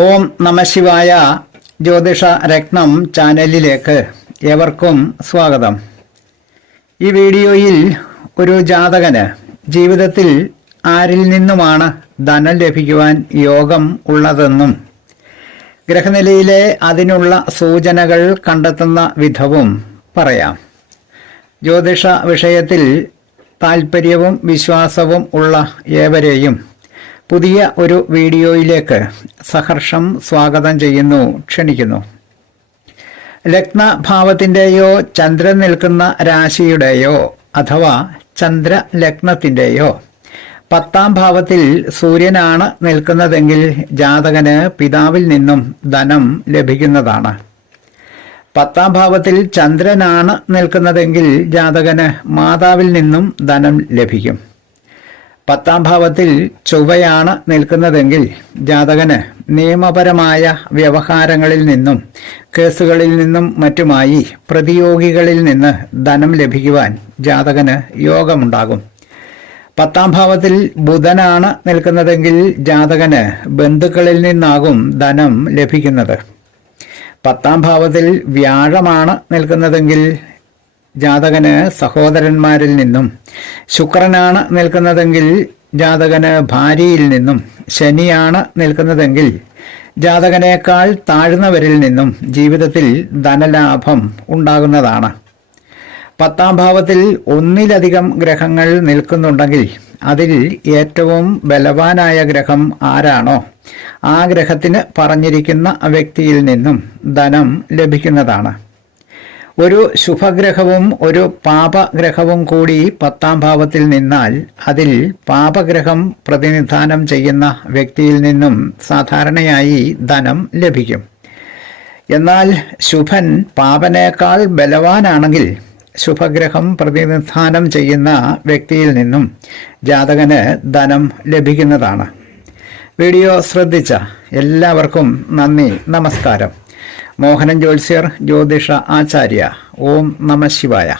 ഓം നമഃശിവായ. ജ്യോതിഷ രത്നം ചാനലിലേക്ക് ഏവർക്കും സ്വാഗതം. ഈ വീഡിയോയിൽ ഒരു ജാതകന് ജീവിതത്തിൽ ആരിൽ നിന്നുമാണ് ധനം ലഭിക്കുവാൻ യോഗം ഉള്ളതെന്നും ഗ്രഹനിലയിലെ അതിനുള്ള സൂചനകൾ കണ്ടെത്തുന്ന വിധവും പറയാം. ജ്യോതിഷ വിഷയത്തിൽ താൽപ്പര്യവും വിശ്വാസവും ഉള്ള ഏവരെയും പുതിയ ഒരു വീഡിയോയിലേക്ക് സഹർഷം സ്വാഗതം ചെയ്യുന്നു, ക്ഷണിക്കുന്നു. ലഗ്നഭാവത്തിൻ്റെയോ ചന്ദ്രൻ നിൽക്കുന്ന രാശിയുടെയോ അഥവാ ചന്ദ്രലഗ്നത്തിൻ്റെയോ 10ാം ഭാവത്തിൽ സൂര്യനാണ് നിൽക്കുന്നതെങ്കിൽ ജാതകന് പിതാവിൽ നിന്നും ധനം ലഭിക്കുന്നതാണ്. 10ാം ഭാവത്തിൽ ചന്ദ്രനാണ് നിൽക്കുന്നതെങ്കിൽ ജാതകന് മാതാവിൽ നിന്നും ധനം ലഭിക്കും. 10ാം ഭാവത്തിൽ ചൊവ്വയാണ് നിൽക്കുന്നതെങ്കിൽ ജാതകന് നിയമപരമായ വ്യവഹാരങ്ങളിൽ നിന്നും കേസുകളിൽ നിന്നും മറ്റുമായി പ്രതിയോഗികളിൽ നിന്ന് ധനം ലഭിക്കുവാൻ ജാതകന് യോഗമുണ്ടാകും. 10ാം ഭാവത്തിൽ ബുധനാണ് നിൽക്കുന്നതെങ്കിൽ ജാതകന് ബന്ധുക്കളിൽ നിന്നാകും ധനം ലഭിക്കുന്നത്. 10ാം ഭാവത്തിൽ വ്യാഴമാണ് നിൽക്കുന്നതെങ്കിൽ ജാതകന് സഹോദരന്മാരിൽ നിന്നും, ശുക്രനാണ് നിൽക്കുന്നതെങ്കിൽ ജാതകന് ഭാര്യയിൽ നിന്നും, ശനിയാണ് നിൽക്കുന്നതെങ്കിൽ ജാതകനേക്കാൾ താഴ്ന്നവരിൽ നിന്നും ജീവിതത്തിൽ ധനലാഭം ഉണ്ടാകുന്നതാണ്. 10ാം ഭാവത്തിൽ ഒന്നിലധികം ഗ്രഹങ്ങൾ നിൽക്കുന്നുണ്ടെങ്കിൽ അതിൽ ഏറ്റവും ബലവാനായ ഗ്രഹം ആരാണോ ആ ഗ്രഹത്തിന് പറഞ്ഞിരിക്കുന്ന വ്യക്തിയിൽ നിന്നും ധനം ലഭിക്കുന്നതാണ്. ഒരു ശുഭഗ്രഹവും ഒരു പാപഗ്രഹവും കൂടി 10ാം ഭാവത്തിൽ നിന്നാൽ അതിൽ പാപഗ്രഹം പ്രതിനിധാനം ചെയ്യുന്ന വ്യക്തിയിൽ നിന്നും സാധാരണയായി ധനം ലഭിക്കും. എന്നാൽ ശുഭൻ പാപനേക്കാൾ ബലവാനാണെങ്കിൽ ശുഭഗ്രഹം പ്രതിനിധാനം ചെയ്യുന്ന വ്യക്തിയിൽ നിന്നും ജാതകന് ധനം ലഭിക്കുന്നതാണ്. വീഡിയോ ശ്രദ്ധിച്ച എല്ലാവർക്കും നന്ദി, നമസ്കാരം. മോഹനൻ ജ്യോത്സ്യർ, ജ്യോതിഷ ആചാര്യ. ഓം നമഃശിവായ.